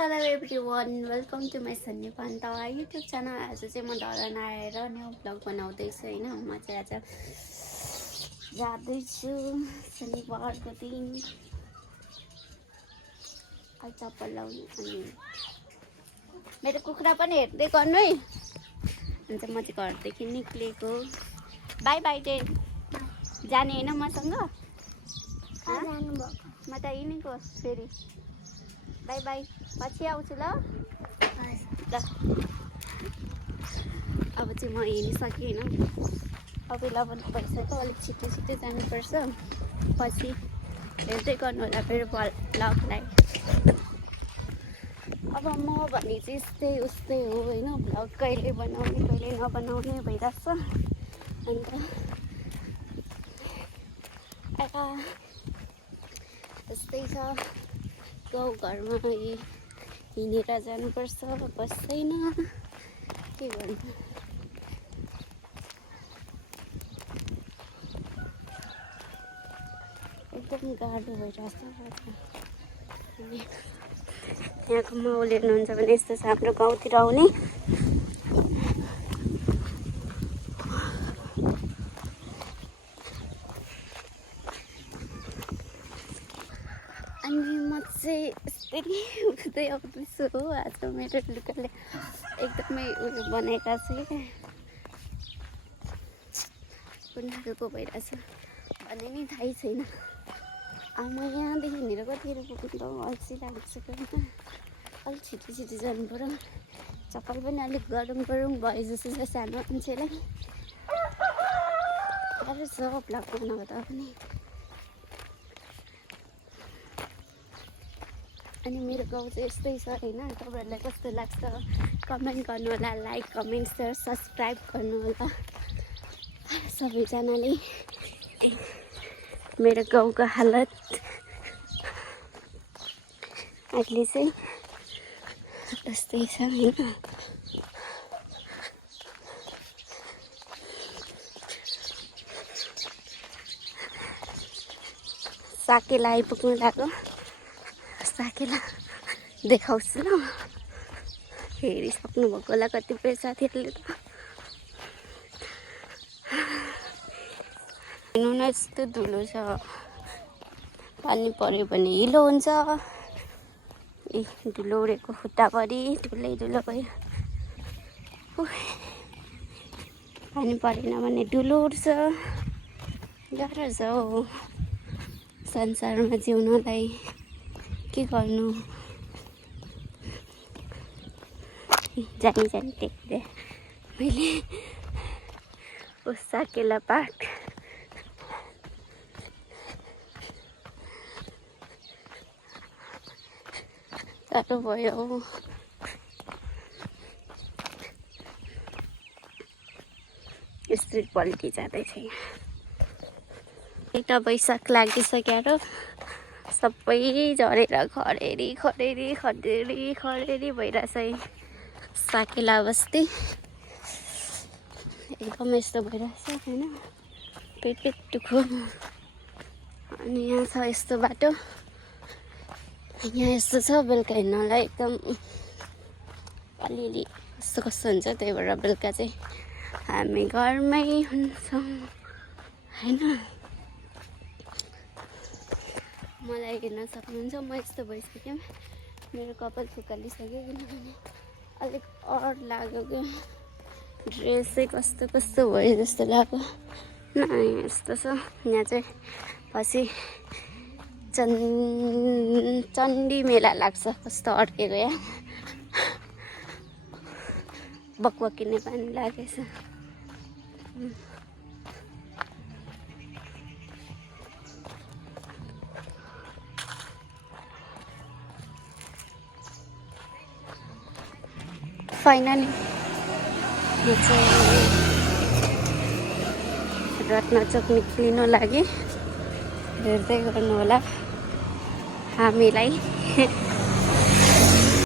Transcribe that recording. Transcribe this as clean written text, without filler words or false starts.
Hello everyone, welcome to my Sunny Pant YouTube channel. आज चाहिँ म धरान आएर न्यू ब्लग बनाउँदैछु होइन। म चाहिँ आज जाँदैछु शनिबारको दिन चप्पल लाउनु। अनि मेरो कुखुरा पनि हेर्दै गर्नु है। अन्त म चाहिँ घरदेखि निक्लेको। By by day. जाने होइन मसँग? म त हिँडेको फेरि। बाई बाई, पछि आउँछु ल। अब चाहिँ म हिँडिसकेँ होइन। अब 11 भइसक्यो, अलिक छिटो छिटो जानुपर्छ। पछि हेर्दै गर्नु होला मेरो ब्लगलाई। अब म भने चाहिँ यस्तै उस्तै हो होइन। ब्लग कहिले बनाउने कहिले नबनाउने भइरहेछ। अन्त यस्तै छ, गाउँघरमा हिँडेर जानुपर्छ, बस्दैन। के गर्नु, एकदम गाह्रो भइरहेछ। अनि यहाँको माहौल हेर्नुहुन्छ भने यस्तो छ हाम्रो गाउँतिर आउने। अनि म चाहिँ यसरी उठ्दै आउँदैछु हो। आज मेरो लुगाले एकदमै उयो बनाएका छ क्या, कुन खालको भइरहेछ भन्ने नि थाहै छैन। अब म यहाँदेखि हिँडेर कतिखेर पुग्नु त अल्छी लागिसक्यो होइन। अलिक छिटो छिटो जानु पऱ्यो। चप्पल पनि अलिक गरौँ गरौँ भयो जस्तो छ सानो मान्छेलाई। गाह्रो छ ब्लग बनाउँदा पनि। अनि मेरो गाउँ चाहिँ यस्तै छ होइन। तपाईँहरूलाई कस्तो लाग्छ कमेन्ट गर्नु होला। लाइक कमेन्ट सेयर सब्सक्राइब गर्नु होला सबैजनाले। मेरो गाउँको हालत अहिले चाहिँ यस्तै छ होइन। साकेला आइपुग्नु लाग्यो। साकेला देखाउँछु ल। हेरिसक्नु भएको होला कतिपय साथीहरूले त। हेर्नु न यस्तो धुलो छ। पानी पऱ्यो भने हिलो हुन्छ। ए धुलो उडेको खुट्टाभरि धुलै धुलो भयो। पानी परेन भने धुलो उड्छ। गाह्रो छ हौ संसारमा जिउनलाई। के गर्नु, जानी जानी टेक्दे मैले साकेला पार्क। साह्रो भयो। स्ट्रिट पल्टी जाँदैछ। यता वैशाख लागिसक्यो र सबै झरेर खडेरी खडेरी खडेरी खडेरी भइरहेछ है साकेला बस्ती। एकदम यस्तो भइरहेछ होइन। पेट पेट दुख्यो। अनि यहाँ छ यस्तो बाटो। यहाँ यस्तो छ बेलुका हिँड्नलाई एकदम अलिअलि कस्तो कस्तो हुन्छ। त्यही भएर बेलुका चाहिँ हामी घरमै हुन्छौँ होइन। मलाई हेर्न सक्नुहुन्छ म यस्तो भइसक्यो। मेरो कपाल फुकालिसक्यो किनभने अलिक अड लाग्यो क्या। ड्रेस चाहिँ कस्तो कस्तो भयो जस्तो लाग्यो। यस्तो छ। यहाँ चाहिँ पछि चण्डी मेला लाग्छ। कस्तो अड्केको यहाँ बकबकी नै पानी लागेछ। फाइनली म चाहिँ रत्नचोक निक्लिनु लागि हेर्दै गर्नु होला हामीलाई।